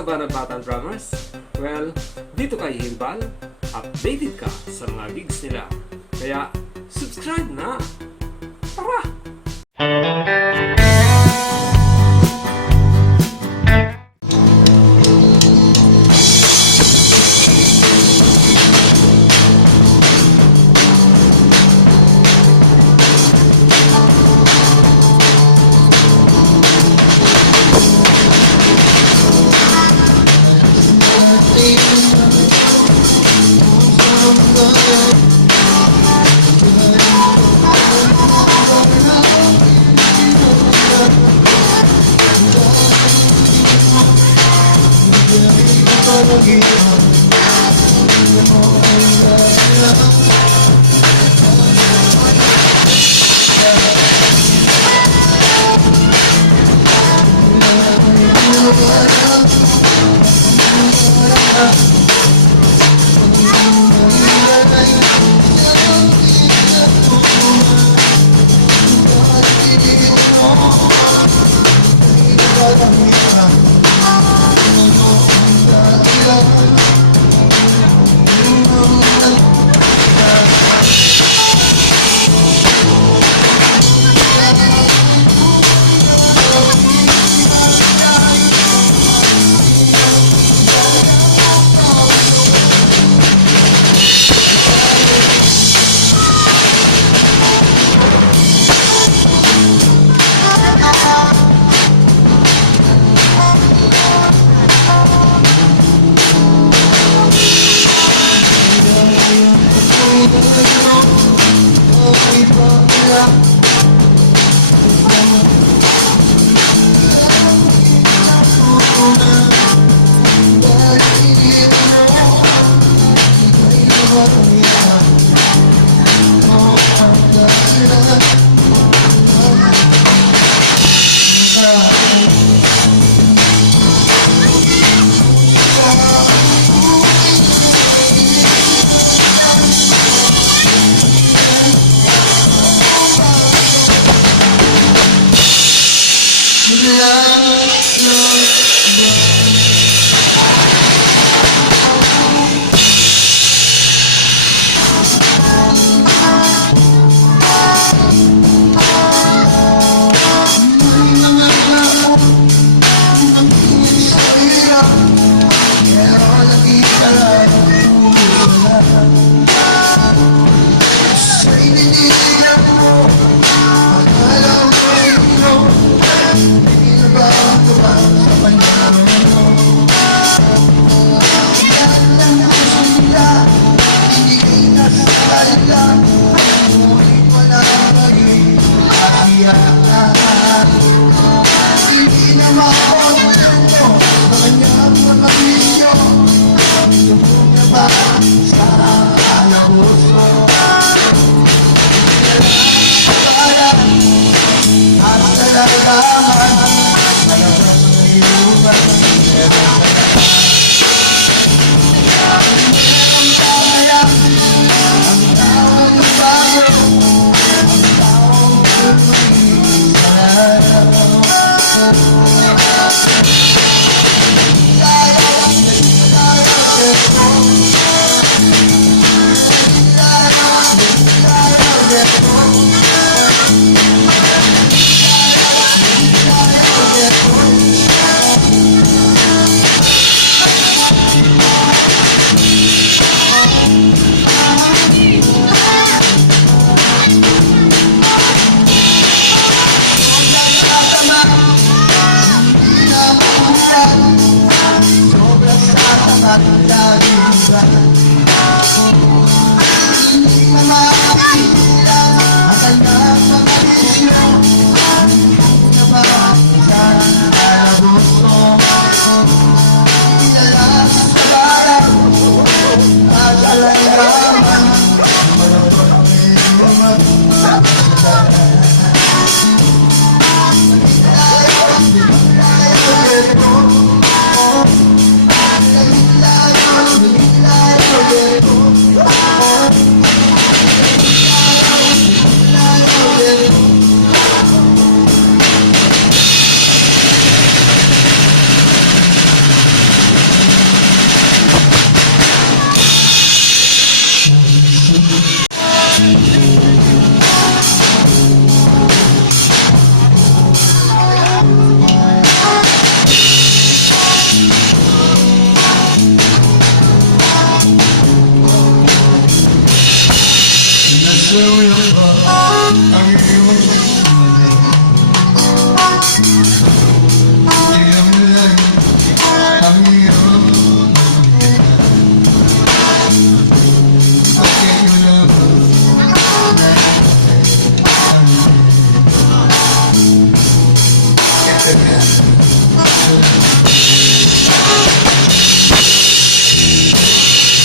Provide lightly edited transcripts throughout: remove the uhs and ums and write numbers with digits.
ka ba ng Batang Drummers? Well, dito kay Himbal, updated ka sa mga gigs nila. Kaya, subscribe na! Tara!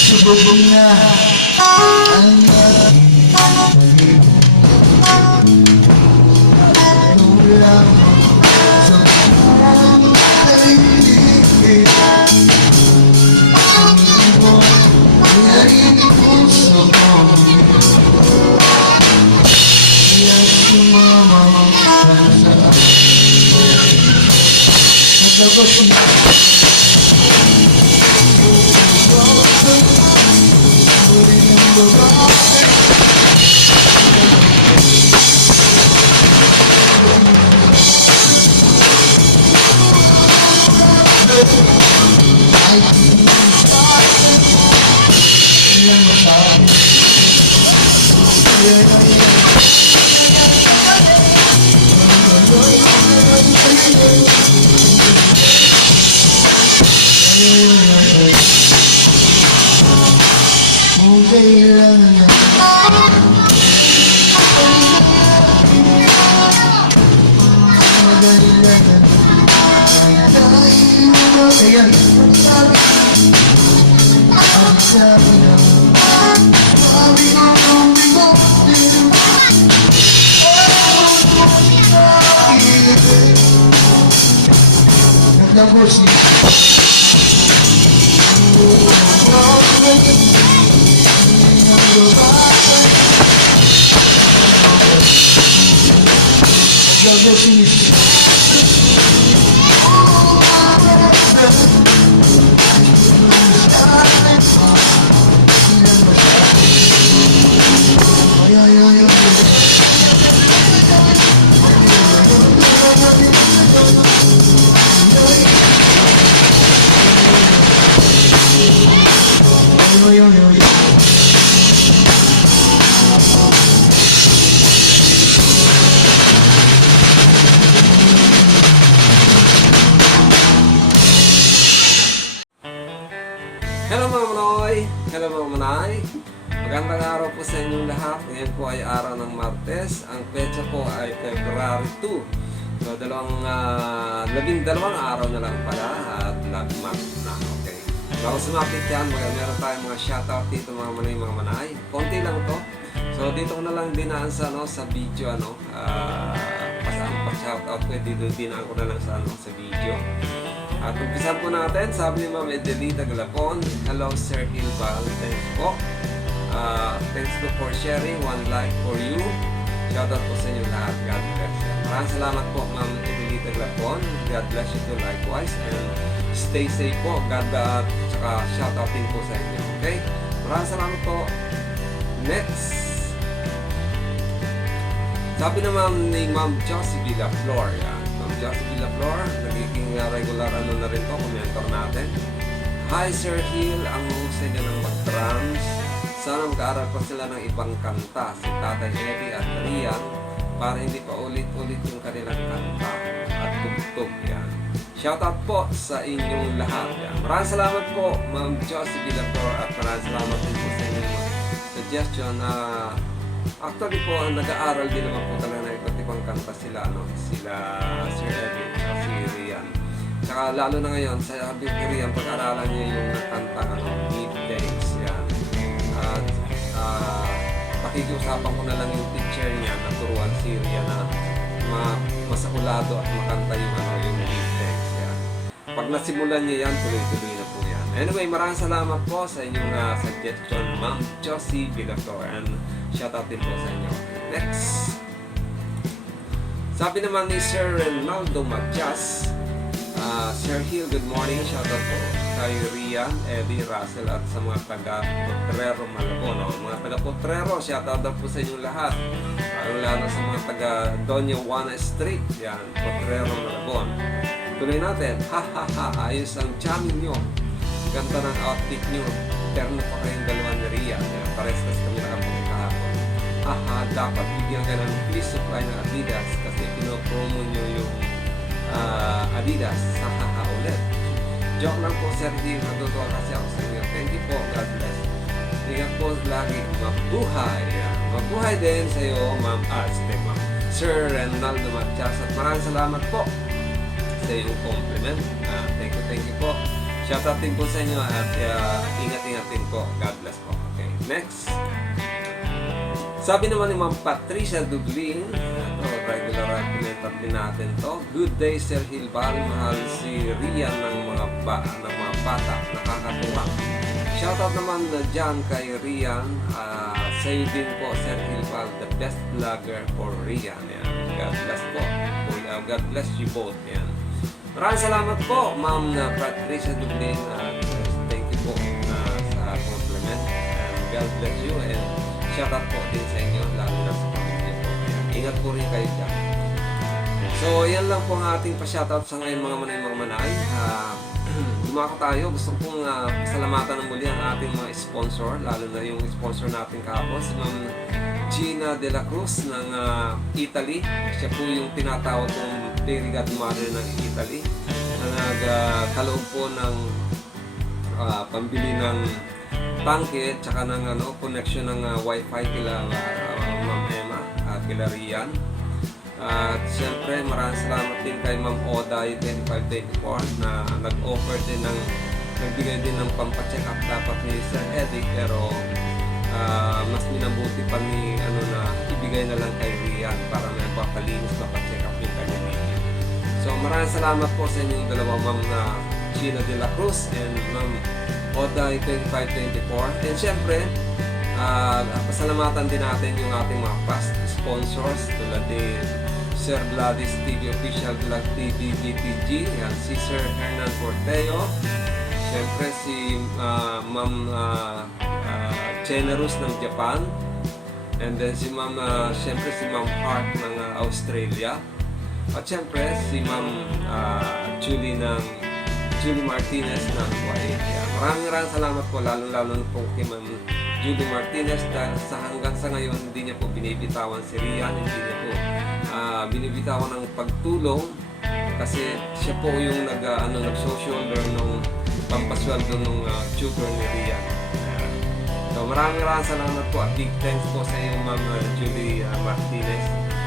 Sububog na ang aking ulam sa parang nailigid. Hindi mo narinig puso ko, kaya sumama ka sa akin. Matapos na ayan, ang sabi na sabi ko naglabos niya naglabos niya Hello mga manoy! Hello mga manay! Magandang araw po sa inyong lahat. Ngayon po ay araw ng Martes. Ang petsa po ay February 2. So, labing-dalawang araw na lang pala at month na. Okay. Bago sumapit yan, meron tayong mga shoutout dito mga manay. Konti lang to. So, dito ko na lang dinaan sa video, pa-shoutout ko, dito dinaan ko na lang sa video. At umpisan po natin, sabi ni Ma'am Edelita Galapon, hello Sir Hilbal, thanks po. Thanks po for sharing, one like for you. Shoutout po sa inyo lahat, God bless. Maraming salamat po Ma'am Edelita Galapon, God bless you too likewise. And stay safe po, God tsaka shoutout din po sa inyo, okay? Maraming salamat po. Next, sabi naman ni Ma'am Josie Villaflor, Josie Villaflor, nagiging regular na rin po, commentor natin. Hi Sir Hill, ang husay niya ng mag-drums. Sana mag-aaral pa sila ng ibang kanta, si Tatay Eddie at Rhian, para hindi pa ulit-ulit yung kanilang kanta at tugtog. Yan. Shoutout po sa inyong lahat. Yan. Maraming salamat po Ma'am Josie Villaflor at maraming salamat din po sa inyong suggestion. Actually po, nag-aaral din naman po talaga na iba't ibang kanta sila, sila Sir Eddie at si Rhian. Tsaka lalo na ngayon, sa sabi ni Rhian, pag-aralan niya yung nakanta, Deep Days, yan. At pakikiusapan ko na lang yung teacher niya, naturuan si Rhian na masakulado at makanta yung Deep Days, yan. Pag nasimulan niya yan, tuloy-tuloy na po yan. Anyway, maraming salamat po sa inyong suggestion, Ma'am Josie Villaflor, and shoutout din po sa inyo. Next, sabi naman ni Sir Ronaldo Magjas, Sir Hill, good morning. Shoutout po kay Rhian, Eddie, Russell at sa mga taga Potrero Malabon, mga taga Potrero, shoutout na po sa inyong lahat. Lalo sa mga taga Doña Juana Street, yan, Potrero, Malabon. Tuloy natin, ha ha ha, ayos ang charming nyo. Ganda ng outfit nyo. Terno pa kayong dalawa ni Rhian. Pares kami nakapunta kahapon. Haha, dapat bigyan ka ng free supply ng Adidas kasi pinopromo nyo yung Adidas. Haha ulit. Joke lang po, Sir Hill. Natutuwa kasi ako sa inyo. Thank you po. God bless. Ingat po lagi. Mabuhay. Mabuhay din sa iyo, Ma'am Ma'am Sir Renaldo Matias. At maraming salamat po sa iyong compliment. Thank you po. Shoutout din po sa inyo at ingat-ingat din po. God bless po. Okay, next. Sabi naman ni Ma'am Patricia Dublin, ito, regular commenter din natin to. Good day, Sir Hilbal. Mahal si Rhian ng mga bata. Nakakatuwa. Shoutout naman dyan kay Rhian. Sa iyo din po, Sir Hilbal, the best vlogger for Rhian. Yan. God bless po. God bless you both. Yan. Maraming salamat po, Ma'am Patricia Dublin. Thank you po sa compliment. God bless you and shout out po din sa inyo, lalo na sa pamilya po. Ingat po rin kayo dyan. So, yan lang po ang ating pa-shoutout sa ngayon mga manay. Dumako tayo. Gusto kong pasalamatan ng muli ang ating mga sponsor, lalo na yung sponsor natin kahapon, si Ma'am Gina de la Cruz ng Italy. Siya po yung tinatawag kong Very Godmother ng Italy na nagkaloob po ng pambili ng tangke at saka ng connection ng wifi kila Ma'am Emma at kila Rhian. At siyempre maraming salamat din kay Ma'am Oday 2524 na nag-offer din nagbigay din ng pampacheck up dapat ni Sir Eddie, pero mas minabuti pa ni na ibigay na lang kay Rhian para may papalinis, mapacheck up yung kanya baby. So maraming salamat po sa inyong dalawa, Ma'am Gina de la Cruz and Ma'am Oday 2524. And syempre pasalamatan din natin yung ating mga past sponsors tulad ni Sir Gladys TV Official Vlog TV GTG, yan, si Sir Hernan Porteo, syempre si Ma'am Generous ng Japan, and then si Ma'am syempre si Ma'am Hart ng Australia, at syempre si Ma'am Julie Martinez ng Kuwait. Maraming salamat po, lalo po kay Ma'am Julie Martinez dahil hanggang sa ngayon hindi niya po binibitawan si Rhian, hindi niya po binibitawan ng pagtulong kasi siya po yung nag-social nung pampasweldo ng tutor ni Rhian. So maraming salamat po at big thanks po sa iyo, Ma'am Julie Martinez,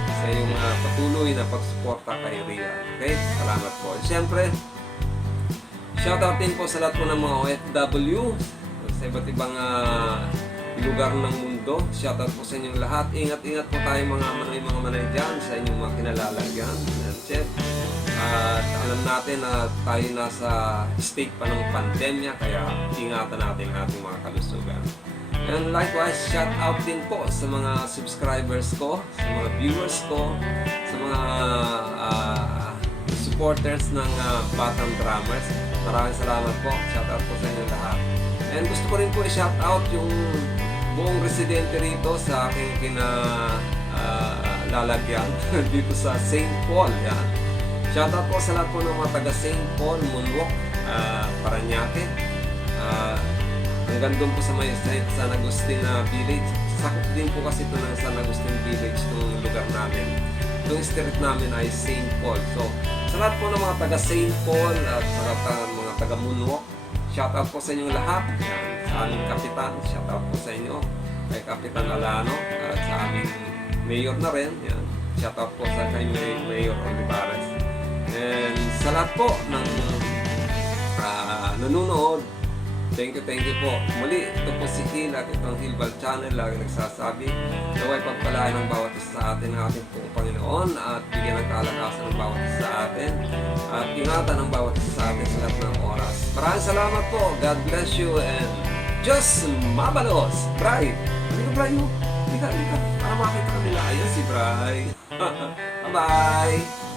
sa iyong patuloy na pagsuporta kay Rhian. Okay? Salamat po. Siyempre, shoutout din po sa lahat po ng mga OFW sa iba't ibang lugar ng mundo. Shoutout po sa inyong lahat. Ingat-ingat po tayo mga manay dyan sa inyong mga kinalalagyan. At alam natin na tayo nasa state pa ng pandemya, kaya ingatan natin ang ating mga kalusugan. And likewise, shout out din po sa mga subscribers ko, sa mga viewers ko, sa mga supporters ng Batang Drummers. Maraming salamat po. Shout out po sa inyo lahat. And gusto ko rin po i-shout out yung buong residente rito sa aking lalagyan dito sa St. Paul. Yan. Shout out po sa lahat po ng mga taga St. Paul, Munwok, Paranaque. Hanggang doon po sa may San Agustin Village. Sakop din po kasi ito ng San Agustin Village, itong lugar namin. Itong street namin ay St. Paul. So, sa lahat po ng mga taga St. Paul at mga taga Munwok, shout out po sa inyong lahat. Yan, sa aming kapitan, shout out po sa inyo. Kay Kapitan Alano at sa aming mayor na rin. Yan, shout out po sa kay Mayor Olivares. And sa lahat po ng nanonood, thank you po. Muli, ito po si Hill at itong Hillbal Channel. Lagi nagsasabi, naway pagpalaan ng bawat isa sa atin ng ating pong Panginoon at bigyan ng kalakasan ng bawat isa sa atin at ingatan ng bawat isa sa atin sa lahat ng oras. Maraming salamat po. God bless you and Diyos mabalos. Bray! Halika, Bray mo. Halika. Para makita kanila. Ayan si Bray. Bye-bye!